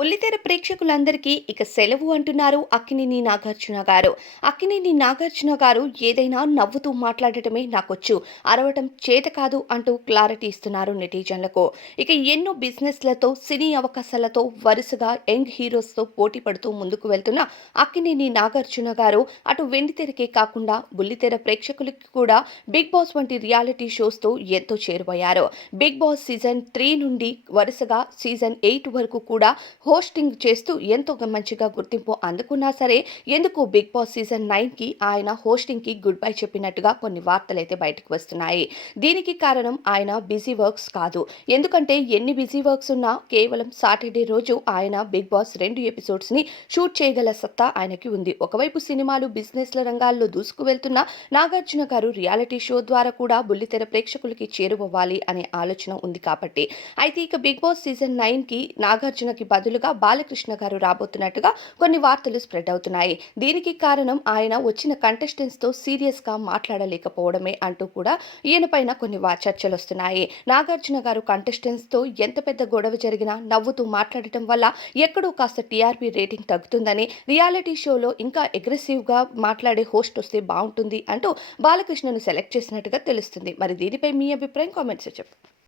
బుల్లితెర ప్రేక్షకులందరికీ ఇక సెలవు అంటున్నారు అక్కినేని నాగార్జున గారు. అక్కినేని నాగార్జున గారు ఏదైనా నవ్వుతూ మాట్లాడటమే నాకొచ్చు, అరవటం చేత కాదు అంటూ క్లారిటీ ఇస్తున్నారు నెటిజన్లకు. ఇక ఎన్నో బిజినెస్లతో, సినీ అవకాశాలతో వరుసగా యంగ్ హీరోస్తో పోటీ పడుతూ ముందుకు వెళ్తున్న అక్కినేని నాగార్జున గారు అటు వెండితెరకే కాకుండా బుల్లితెర ప్రేక్షకులకి కూడా బిగ్ బాస్ వంటి రియాలిటీ షోస్తో ఎంతో చేరువయ్యారు. బిగ్ బాస్ సీజన్ 3 నుండి వరుసగా సీజన్ 8 వరకు కూడా హోస్టింగ్ చేస్తూ ఎంతో మంచిగా గుర్తింపు అందుకున్నా సరే, ఎందుకు బిగ్ బాస్ సీజన్ 9కి ఆయన హోస్టింగ్‌కి గుడ్ బై చెప్పినట్టుగా కొన్ని వార్తలైతే బయటకు వస్తున్నాయి. దీనికి కారణం ఆయన బిజీ వర్క్స్ కాదు. ఎందుకంటే ఎన్ని బిజీ వర్క్స్ ఉన్నా కేవలం సాటర్డే రోజు ఆయన బిగ్ బాస్ 2 ఎపిసోడ్స్‌ని షూట్ చేయగల సత్తా ఆయనకి ఉంది. ఒకవైపు సినిమాలు, బిజినెస్ల రంగాల్లో దూసుకు వెళ్తున్న నాగార్జున గారు రియాలిటీ షో ద్వారా కూడా బుల్లితెర ప్రేక్షకులకి చేరువవ్వాలి అనే ఆలోచన ఉంది కాబట్టి. అయితే ఇక బిగ్ బాస్ సీజన్ 9కి నాగార్జునకి బదులుగా బాలకృష్ణ గారు రాబోతున్నట్టుగా కొన్ని వార్తలు స్ప్రెడ్ అవుతున్నాయి. దీనికి కారణం ఆయన వచ్చిన కంటెస్టెంట్స్‌తో సీరియస్‌గా మాట్లాడలేకపోవడమే అంటూ కూడా ఈయన పైన కొన్ని చర్చలొస్తున్నాయి. నాగార్జున గారు కంటెస్టెంట్స్‌తో ఎంత పెద్ద గొడవ జరిగినా నవ్వుతూ మాట్లాడటం వల్ల ఎక్కడో కాస్త టీఆర్పీ రేటింగ్ తగ్గుతుందని, రియాలిటీ షోలో ఇంకా అగ్రెసివ్‌గా మాట్లాడే హోస్ట్ వస్తే బావుంటుంది అంటూ బాలకృష్ణను సెలెక్ట్ చేసినట్టుగా తెలుస్తుంది. మరి దీనిపై మీ అభిప్రాయం కామెంట్స్‌లో చెప్పండి.